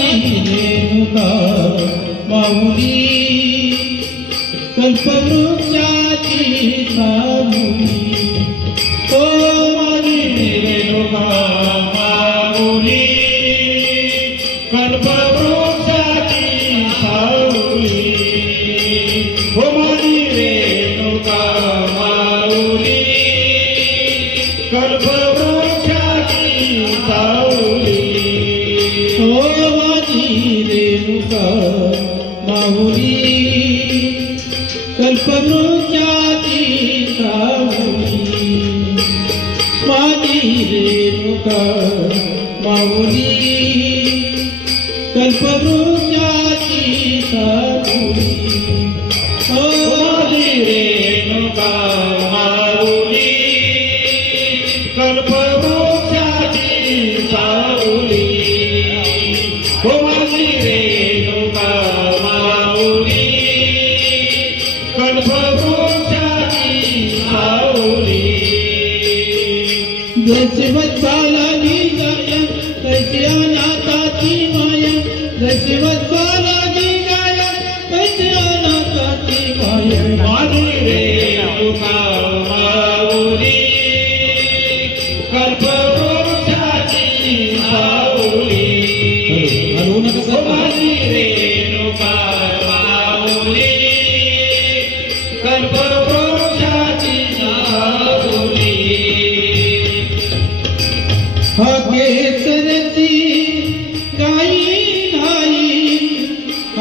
माझी रेणुका माऊली कल्पवृक्षाची सावली ओ माझी रेणुका माऊली कल्पवृक्षाची सावली ओ कल्पवृक्षाची सावली माझी रेणुका माऊली कल्पवृक्षाची माझी रेणुका माऊली कल्पवृक्षाची सावली हो माझी रेणुका माऊली. जसे वत्साला गीताय तशी माय. माया जसे वत्साला गीताय तशी अनाथाची माया माझी रेणुका माऊली. कल्पवृक्षाची नका